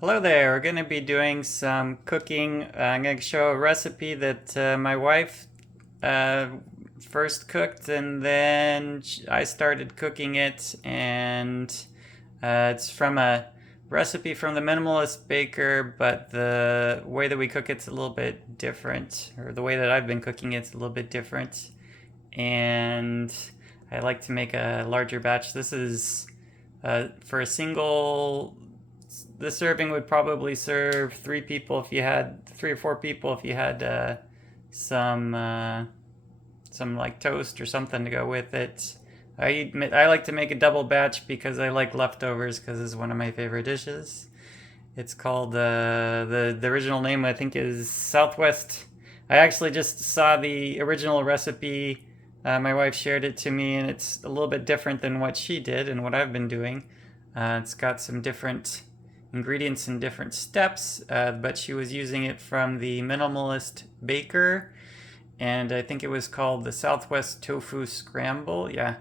Hello there, we're going to be doing some cooking. I'm going to show a recipe that my wife uh, first cooked, and then I started cooking it, and it's from a recipe from the minimalist baker, but the way that we cook it's a little bit different, or the way that I've been cooking it's a little bit different, and I like to make a larger batch. This is for a single. The serving would probably serve three people if you had 3 or 4 people if you had some some like toast or something to go with it. I like to make a double batch because I like leftovers because it's one of my favorite dishes. It's called the original name I think is Southwest. I actually just saw the original recipe. My wife shared it to me, and it's a little bit different than what she did and what I've been doing. It's got some different ingredients in different steps, but she was using it from the minimalist baker, and I think it was called the Southwest Tofu Scramble. Yeah.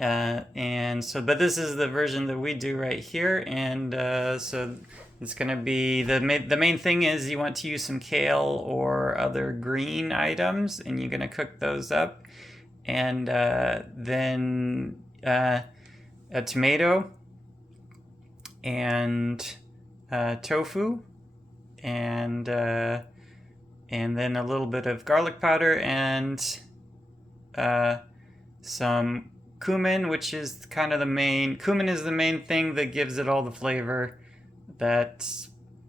And so, but this is the version that we do right here, and so it's going to be the main thing is you want to use some kale or other green items, and you're going to cook those up, and then a tomato and tofu, and then a little bit of garlic powder and some cumin, which is kind of the main. Cumin is the main thing that gives it all the flavor that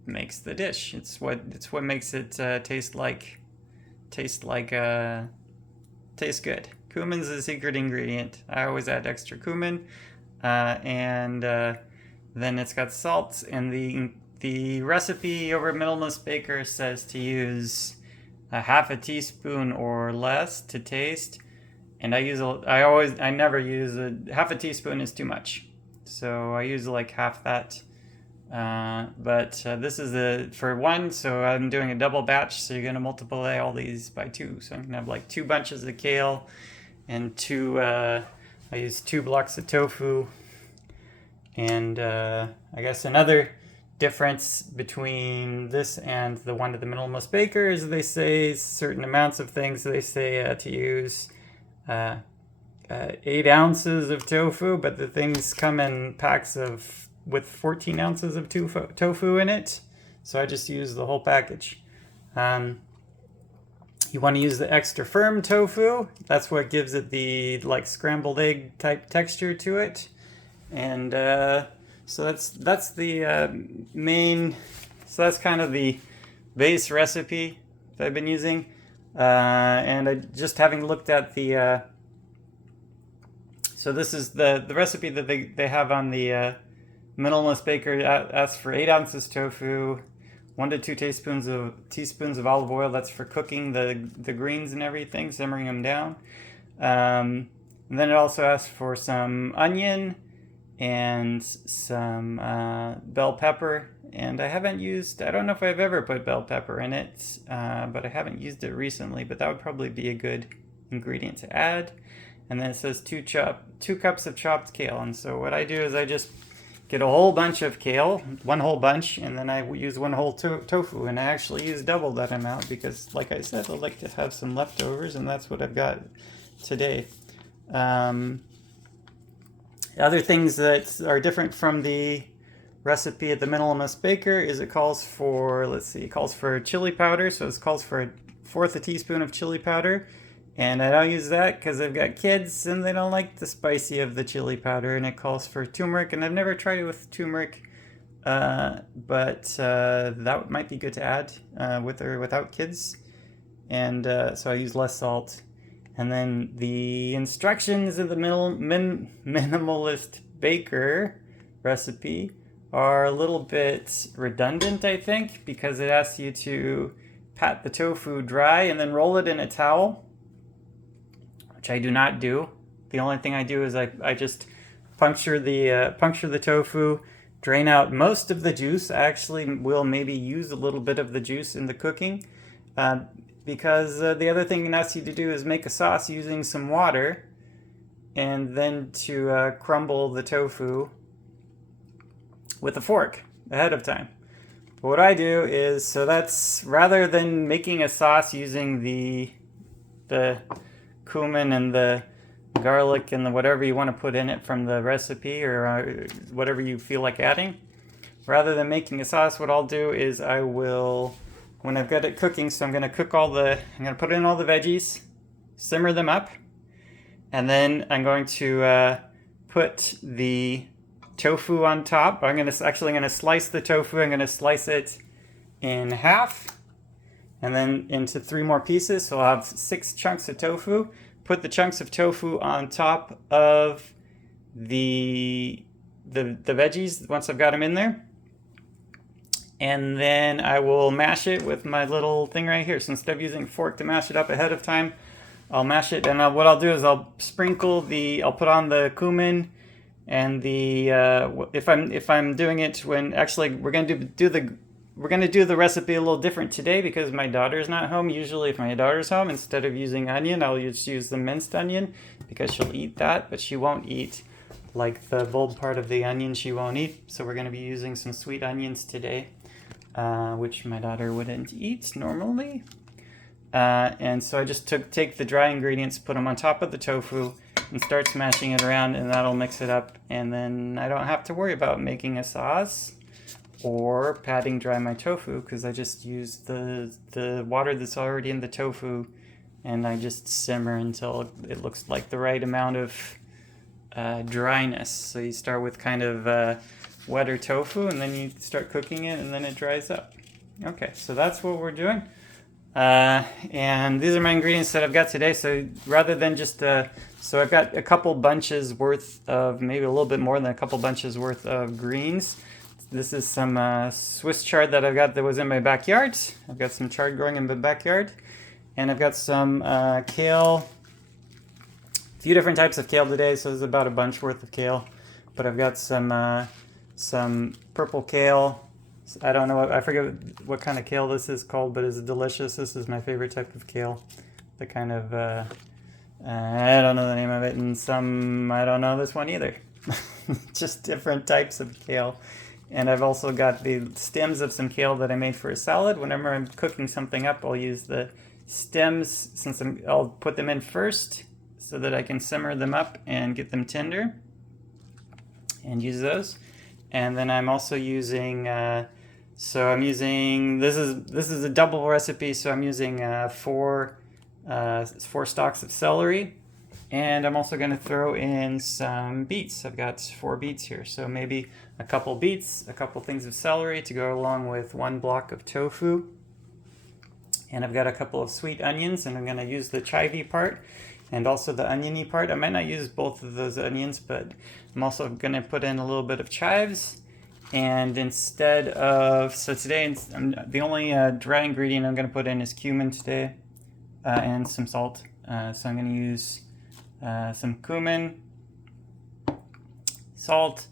makes the dish. It's what makes it taste like taste good. Cumin's the secret ingredient. I always add extra cumin, and then it's got salt, and the recipe over at Minimalist Baker says to use a half a teaspoon or less to taste. And I never use half a teaspoon is too much, so I use like half that. But this is for one, so I'm doing a double batch. So you're gonna multiply all these by two. So I'm gonna have like 2 bunches of kale and I use 2 blocks of tofu. And I guess another difference between this and the one at the minimalist baker is they say certain amounts of things. They say to use 8 ounces of tofu, but the things come in packs with 14 ounces of tofu in it. So I just use the whole package. You want to use the extra firm tofu. That's what gives it the like scrambled egg type texture to it. And so that's the main. So that's kind of the base recipe that I've been using. And I just having looked at the. So this is the recipe that they have on the minimalist baker. Asks for 8 ounces tofu, 1 to 2 teaspoons of olive oil. That's for cooking the greens and everything, simmering them down. And then it also asks for some onion and some bell pepper. And I don't know if I've ever put bell pepper in it, but I haven't used it recently, but that would probably be a good ingredient to add. And then it says 2 cups of chopped kale. And so what I do is I just get a whole bunch of kale, 1 whole bunch, and then I use 1 whole tofu. And I actually use double that amount because, like I said, I like to have some leftovers, and that's what I've got today. Other things that are different from the recipe at the minimalist baker is it calls for chili powder. So it calls for 1/4 a teaspoon of chili powder, and I don't use that because I've got kids and they don't like the spicy of the chili powder. And it calls for turmeric, and I've never tried it with turmeric, but that might be good to add with or without kids. And so I use less salt. And then the instructions of the minimalist baker recipe are a little bit redundant, I think, because it asks you to pat the tofu dry and then roll it in a towel, which I do not do. The only thing I do is I just puncture the tofu, drain out most of the juice. I actually will maybe use a little bit of the juice in the cooking. Because the other thing it asks you to do is make a sauce using some water, and then to crumble the tofu with a fork ahead of time. what I do is, so that's rather than making a sauce using the cumin and the garlic and the whatever you want to put in it from the recipe, or whatever you feel like adding. Rather than making a sauce, what I'll do is I will, when I've got it cooking, so I'm going to I'm going to put in all the veggies, simmer them up, and then I'm going to put the tofu on top. I'm going to slice the tofu. I'm going to slice it in half and then into 3 more pieces. So I'll have 6 chunks of tofu. Put the chunks of tofu on top of the veggies once I've got them in there. And then I will mash it with my little thing right here. So instead of using a fork to mash it up ahead of time, I'll mash it. And what I'll do is I'll put on the cumin and the if I'm doing it when actually we're gonna do the recipe a little different today because my daughter's not home. Usually if my daughter's home, instead of using onion, I'll just use the minced onion because she'll eat that, but she won't eat like the bulb part of the onion she won't eat. So we're gonna be using some sweet onions today, which my daughter wouldn't eat normally. And so I just take the dry ingredients, put them on top of the tofu, and start smashing it around, and that'll mix it up. And then I don't have to worry about making a sauce or patting dry my tofu because I just use the water that's already in the tofu, and I just simmer until it looks like the right amount of dryness. So you start with kind of wetter tofu, and then you start cooking it, and then it dries up. Okay, so that's what we're doing. And these are my ingredients that I've got today. So rather than just, so I've got a couple bunches worth of, maybe a little bit more than a couple bunches worth of greens. This is some Swiss chard that I've got that was in my backyard. I've got some chard growing in my backyard. And I've got some kale, a few different types of kale today. So there's about a bunch worth of kale. But I've got some purple kale. I don't know, I forget what kind of kale this is called, but it's delicious. This is my favorite type of kale. The kind of, I don't know the name of it, and I don't know this one either. Just different types of kale. And I've also got the stems of some kale that I made for a salad. Whenever I'm cooking something up, I'll use the stems, I'll put them in first so that I can simmer them up and get them tender and use those. And then I'm also using, this is a double recipe, so I'm using 4 stalks of celery, and I'm also going to throw in some beets. I've got 4 beets here, so maybe a couple beets, a couple things of celery to go along with 1 block of tofu, and I've got a couple of sweet onions, and I'm going to use the chive part and also the oniony part. I might not use both of those onions, but I'm also going to put in a little bit of chives. And instead of, so today, the only dry ingredient I'm going to put in is cumin today, and some salt. So I'm going to use some cumin, salt,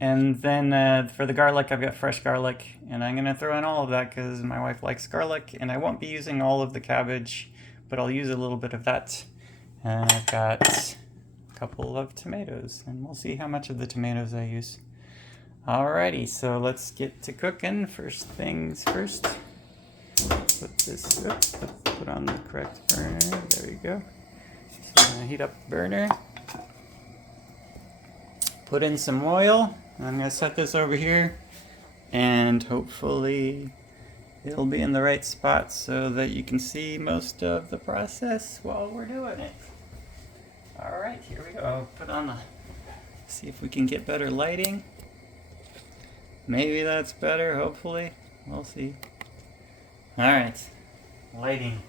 and then for the garlic, I've got fresh garlic. And I'm going to throw in all of that because my wife likes garlic. And I won't be using all of the cabbage, but I'll use a little bit of that. And I've got a couple of tomatoes, and we'll see how much of the tomatoes I use. Alrighty, so let's get to cooking. First things first. Put this up, put on the correct burner. There we go. So I'm gonna heat up the burner. Put in some oil. I'm gonna set this over here, and hopefully it'll be in the right spot so that you can see most of the process while we're doing it. Alright, here we go. Put on see if we can get better lighting. Maybe that's better, hopefully. We'll see. Alright, lighting.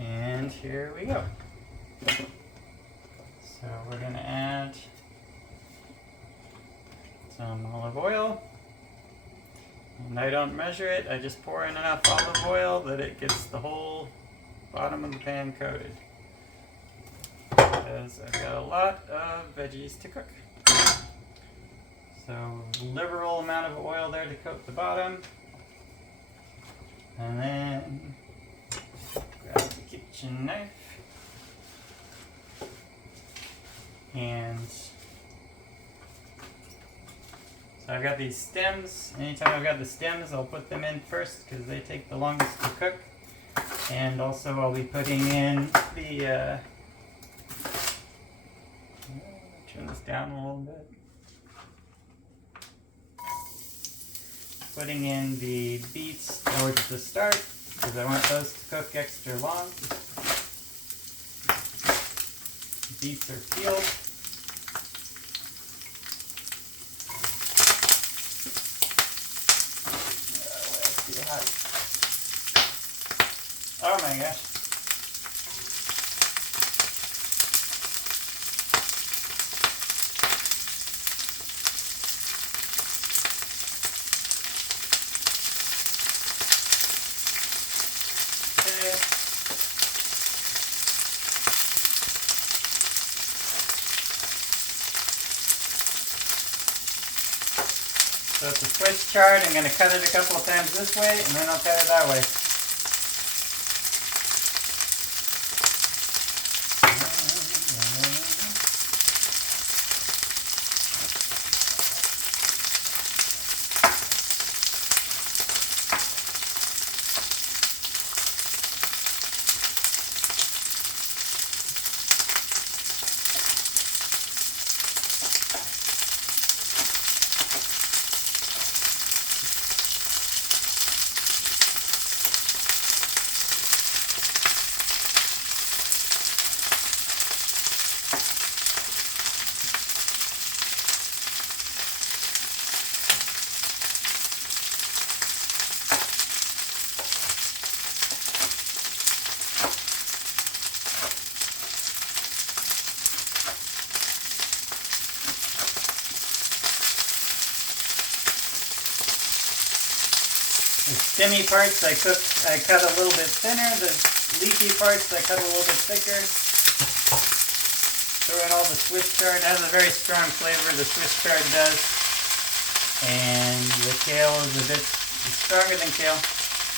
And here we go. So we're going to add some olive oil. And I don't measure it, I just pour in enough olive oil that it gets the whole bottom of the pan coated. Because I've got a lot of veggies to cook. So liberal amount of oil there to coat the bottom. And then grab the kitchen knife and So I've got these stems. Anytime I've got the stems, I'll put them in first because they take the longest to cook. And also I'll be putting in the, turn this down a little bit. Putting in the beets towards the start because I want those to cook extra long. Beets are peeled. Oh my gosh. Okay. So it's a Swiss chard. I'm going to cut it a couple of times this way and then I'll cut it that way. The stemmy parts I cut a little bit thinner. The leafy parts I cut a little bit thicker. Throw in all the Swiss chard. It has a very strong flavor, the Swiss chard does. And the kale is a bit stronger than kale.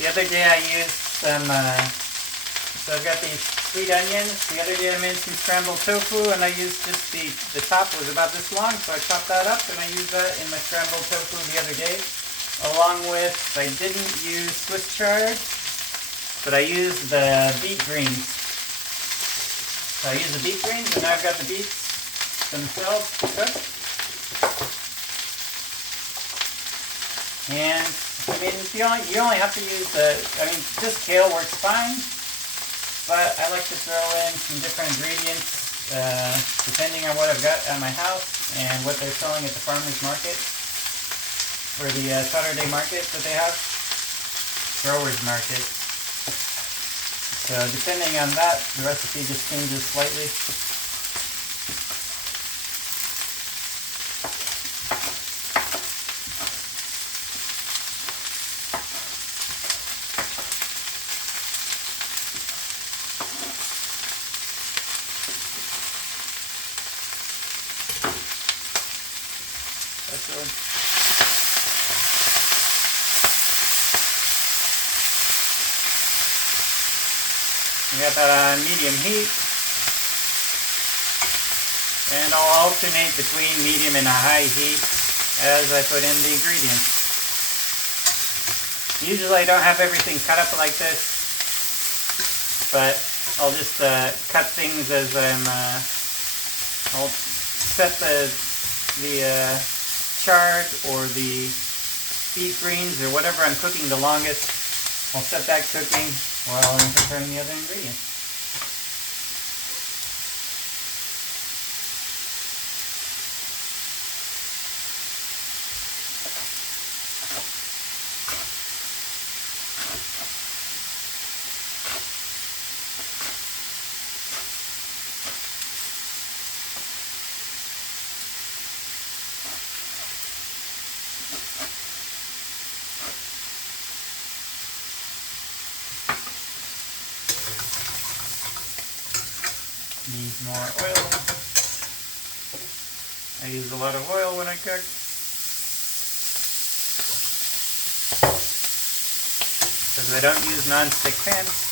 The other day I used some, so I've got these sweet onions. The other day I made some scrambled tofu and I used just the top was about this long, so I chopped that up and I used that in my scrambled tofu the other day. Along with, I didn't use Swiss chard, but I used the beet greens. So I used the beet greens, and now I've got the beets themselves to cook. And, I mean, you only have to use just kale works fine, but I like to throw in some different ingredients, depending on what I've got at my house and what they're selling at the farmer's market. Or the Saturday market that they have, growers market. So depending on that, the recipe just changes slightly. That's good. We got that on medium heat, and I'll alternate between medium and a high heat as I put in the ingredients. Usually I don't have everything cut up like this, but I'll just cut things as I'll set the chard or the beet greens or whatever I'm cooking the longest. I'll set that cooking while I'm preparing the other ingredients. Needs more oil. I use a lot of oil when I cook. Because I don't use non-stick pans.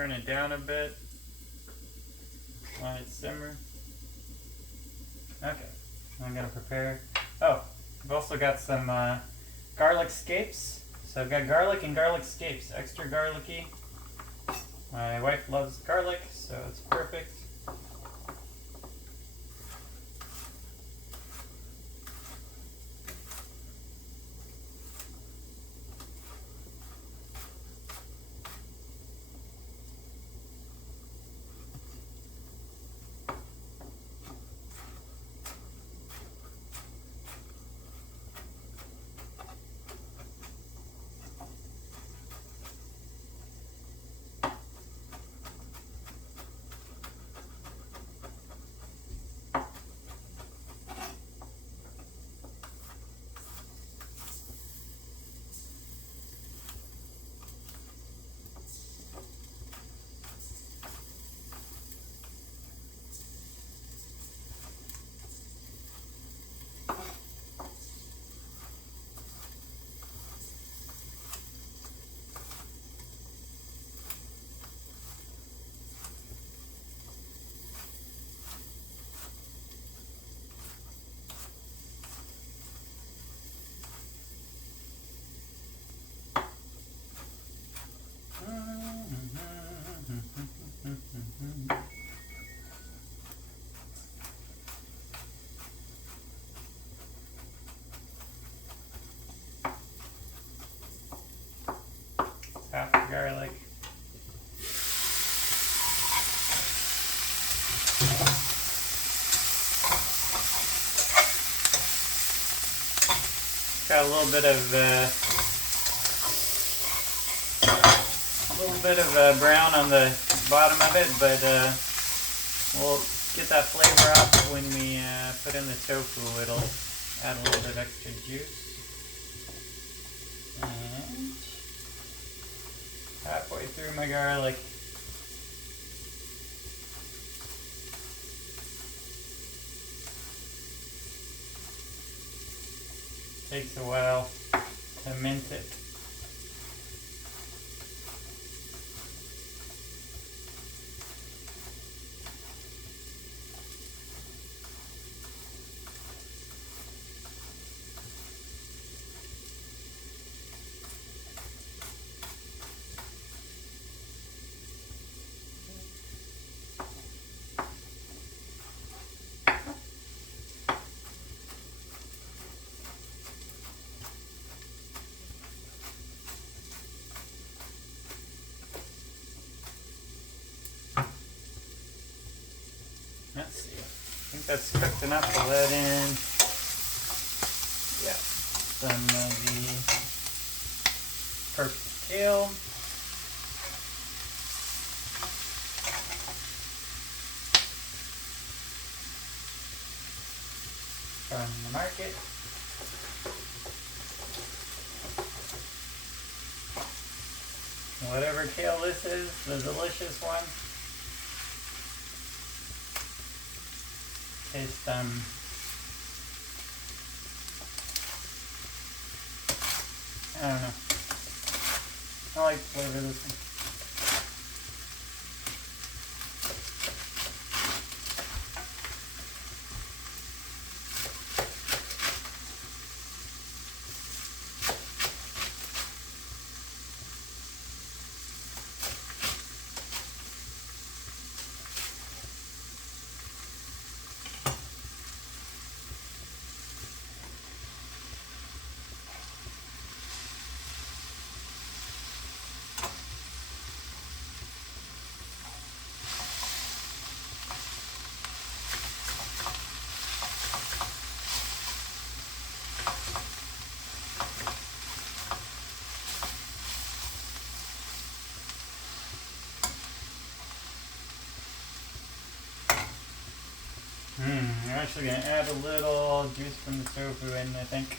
turn it down a bit. Let it simmer. Okay, I'm gonna prepare. Oh, I've also got some garlic scapes. So I've got garlic and garlic scapes, extra garlicky. My wife loves garlic, so it's perfect. Half the garlic. Got a little bit of brown on the bottom of it, but we'll get that flavor off when we put in the tofu. It'll add a little bit of extra juice. And halfway through my garlic. Takes a while to mint it. Let's see. I think that's cooked enough to let in, yeah, some of the purple kale. From the market. Whatever kale this is, the delicious one. Taste I don't know. I like the flavor of this one. I'm actually going to add a little juice from the tofu in, I think.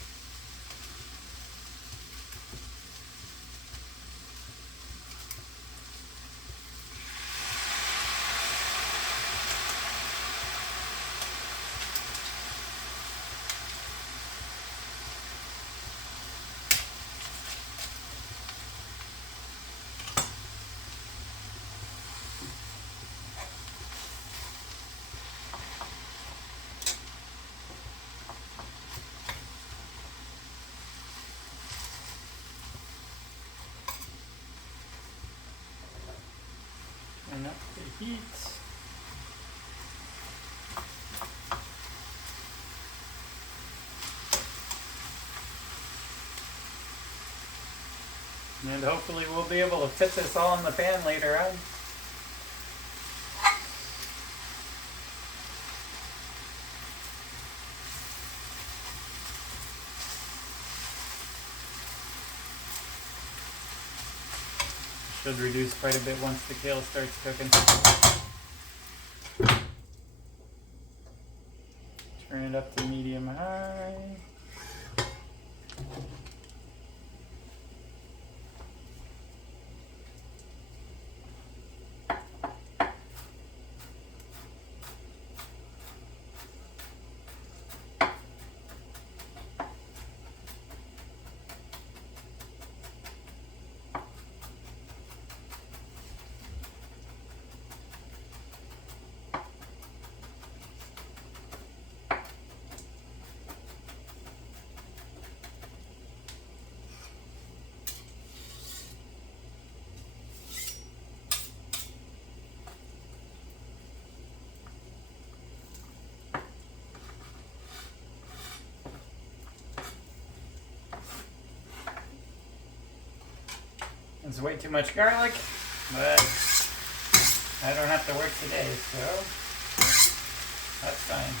heat. And hopefully we'll be able to fit this all in the pan later on. Should reduce quite a bit once the kale starts cooking. Turn it up to medium high. It's way too much garlic, but I don't have to work today, so that's fine.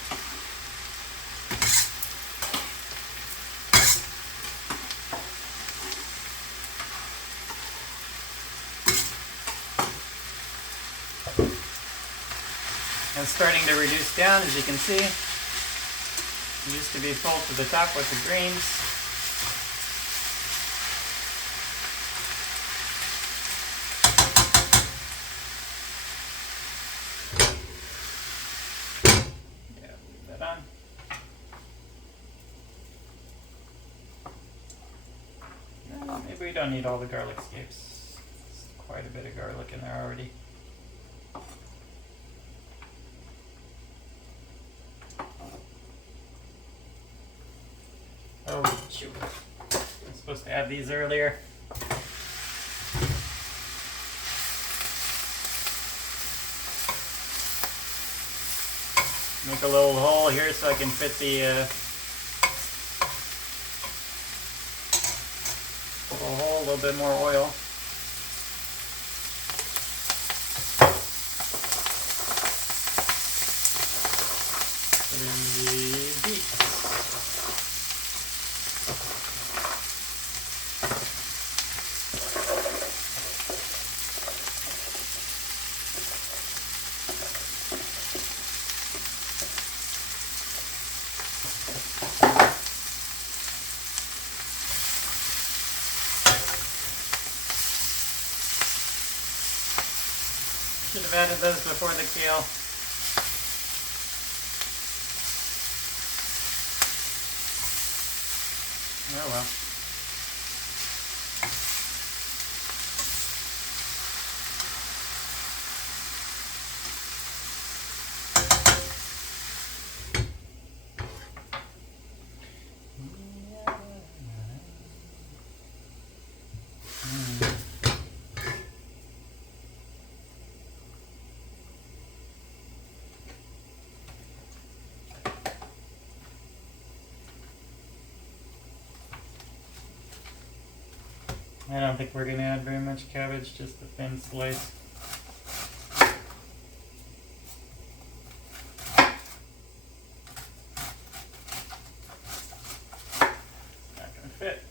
It's starting to reduce down, as you can see. It used to be full to the top with the greens. Maybe we don't need all the garlic scapes. There's quite a bit of garlic in there already. Oh, shoot. I'm supposed to add these earlier. Make a little hole here so I can fit the a little bit more oil. Put in the beets. Should have added those before the kale. Oh well. I don't think we're going to add very much cabbage, just a thin slice. Not going to fit.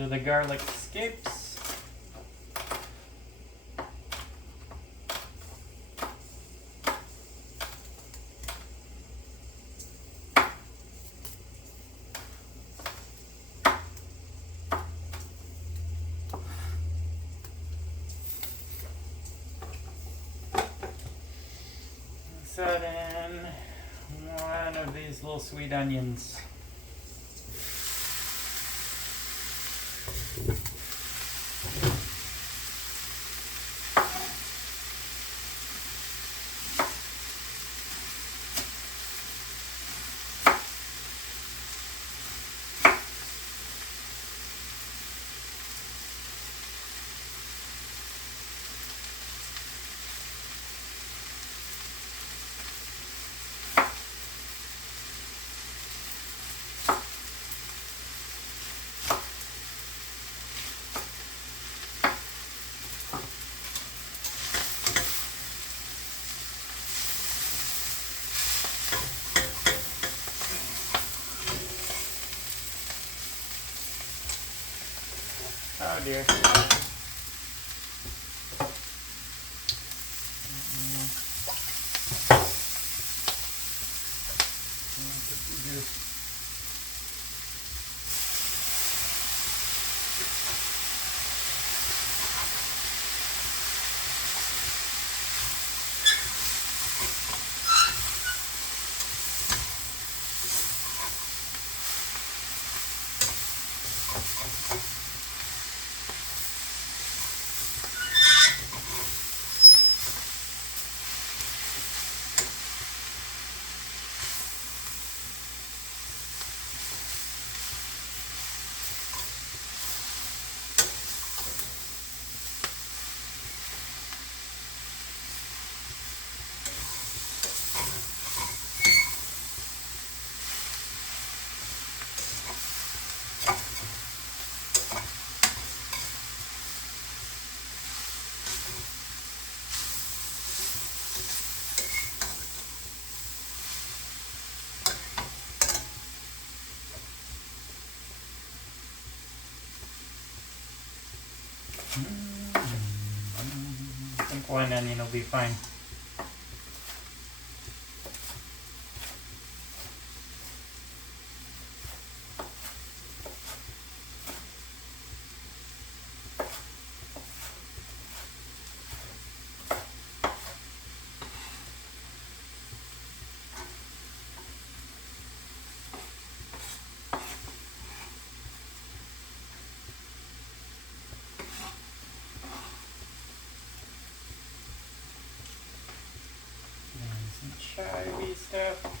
so the garlic escapes. Set in one of these little sweet onions. Oh dear. I think one onion will be fine. Some chive stuff.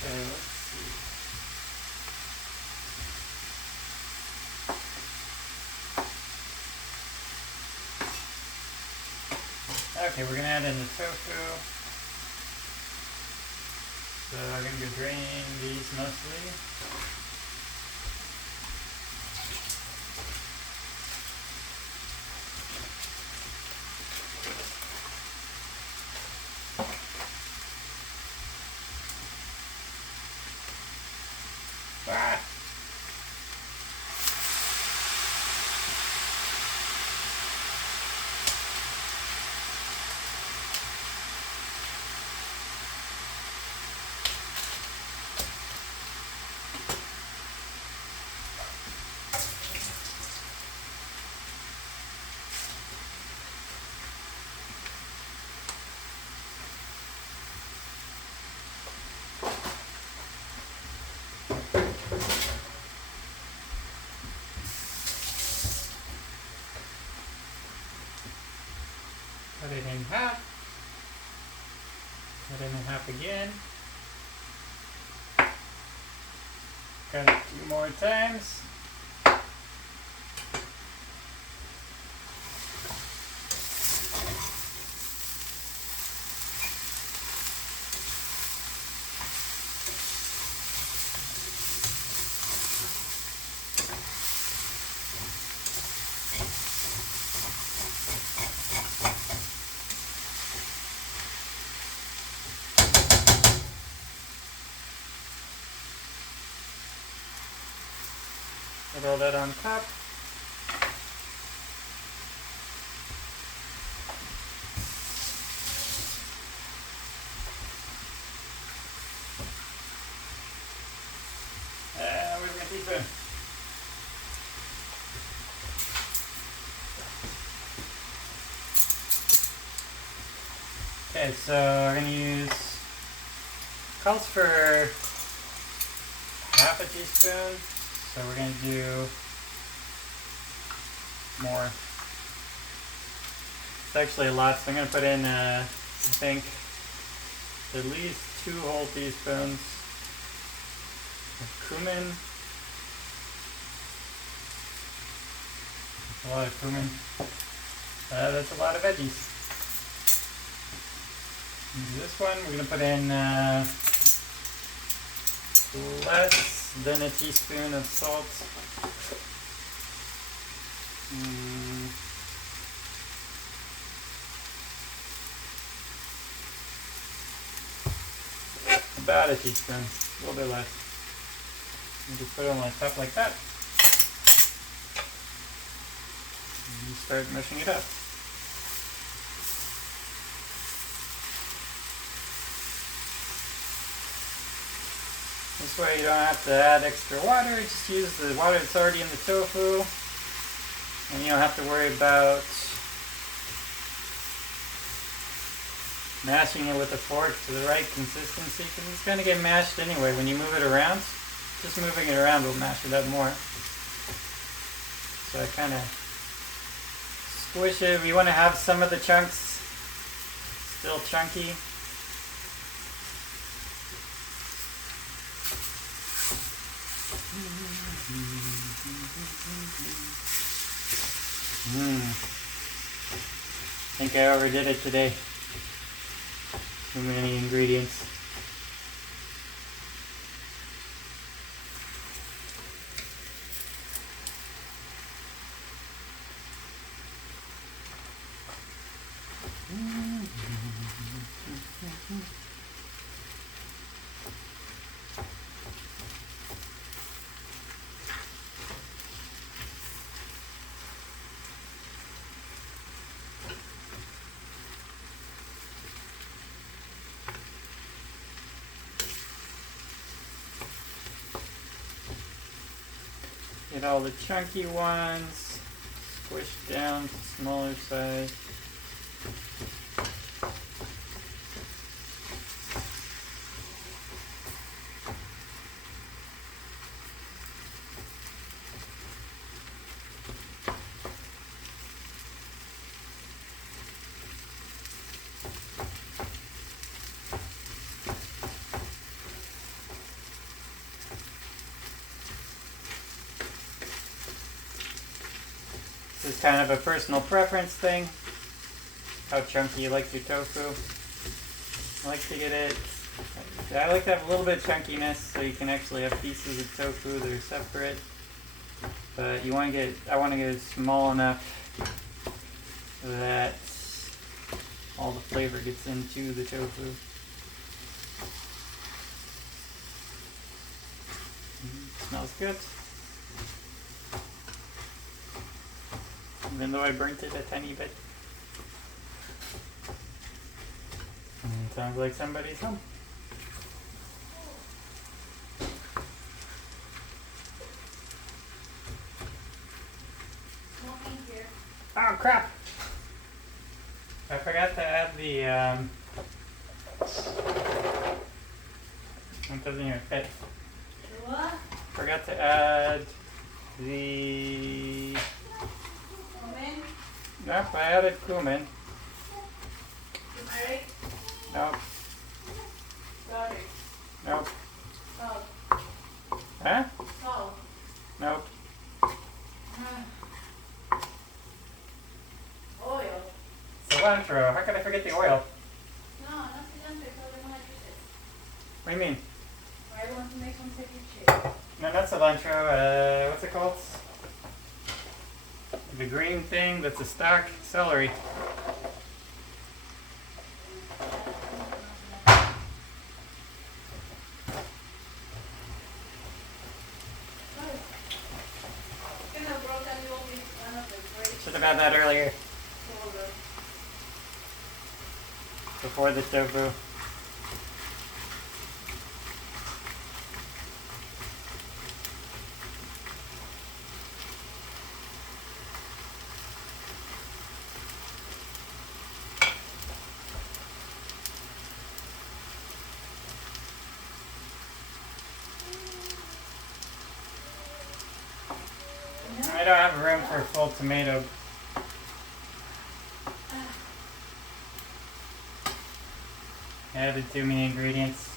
Okay, let's see. Okay, we're gonna add in the tofu. So I'm gonna go drain these mostly. Ah! Cut it in half. Cut it in half again. Cut it 2 more times. Put all that on top. Where's my teaspoon? Okay, so we're gonna use, calls for half a teaspoon, so we're gonna do more. It's actually a lot, so I'm gonna put in, I think, at least 2 whole teaspoons of cumin. That's a lot of cumin. That's a lot of veggies. This one, we're gonna put in less than a teaspoon of salt. About a teaspoon, a little bit less. And just put it on the top like that. And you start mashing it up. This way you don't have to add extra water, just use the water that's already in the tofu. And you don't have to worry about mashing it with a fork to the right consistency, because it's going to get mashed anyway when you move it around. Just moving it around will mash it up more. So I kind of squish it. We want to have some of the chunks still chunky. I think I overdid it today. Too many ingredients. Get all the chunky ones, squish down to smaller size. is kind of a personal preference thing, how chunky you like your tofu. I like to get it, I like to have a little bit of chunkiness so you can actually have pieces of tofu that are separate. But you want to get, I want to get it small enough that all the flavor gets into the tofu. Smells good. Even though I burnt it a tiny bit. Sounds like somebody's home. Oh crap! I forgot to add the it doesn't even fit. What? Forgot to add the Cumin? Nope, I added cumin. Turmeric? Nope. Garlic? Nope. Salt? Huh? Salt? Nope. Oil? Cilantro. How could I forget the oil? No, not cilantro, it's all the juices. What do you mean? I want to make some ceviche. No, not cilantro. What's it called? The green thing that's a stalk. Celery. Should have had that earlier. Before the tofu. I don't have room for a full tomato. I added too many ingredients.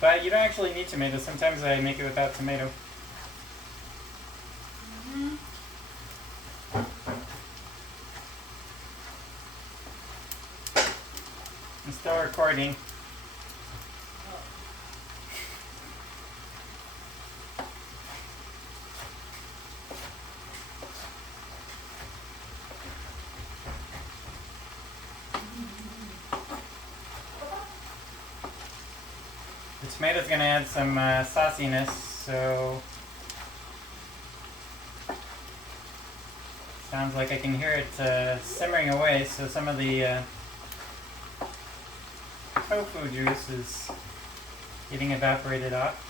But you don't actually need tomatoes. Sometimes I make it without tomato. I'm still recording. The tomato's gonna add some sauciness, so sounds like I can hear it simmering away. So some of the tofu juice is getting evaporated off.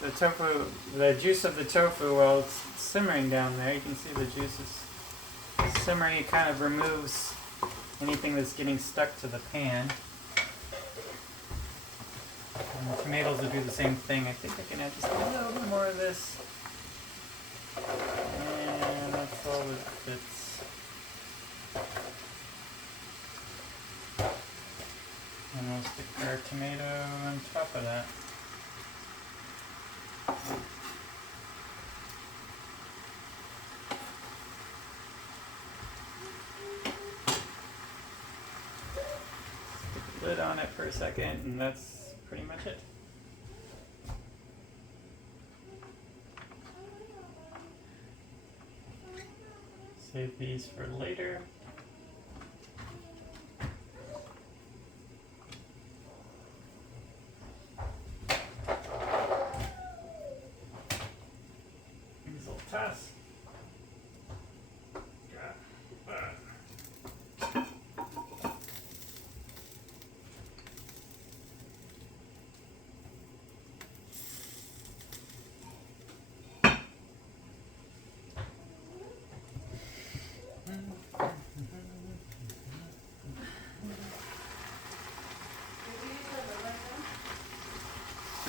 The tofu, the juice of the tofu, while it's simmering down there, you can see the juice is simmering. It kind of removes anything that's getting stuck to the pan. And the tomatoes will do the same thing. I think I can add just a little bit more of this. And that's all that fits. And we'll stick our tomato on top of that. Stick the lid on it for a second, and that's pretty much it. Save these for later. Toss.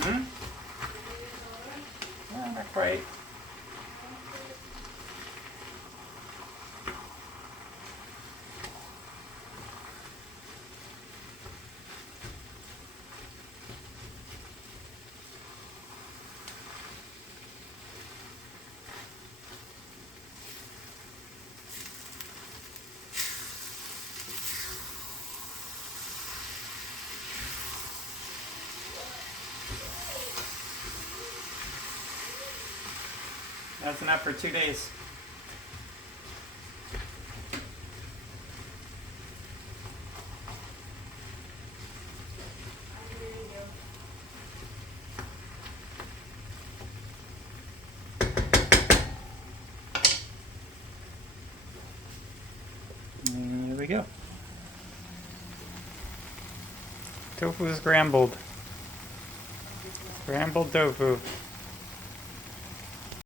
Hmm? Not quite. That's enough for 2 days. And here we go. Tofu scrambled. Scrambled tofu.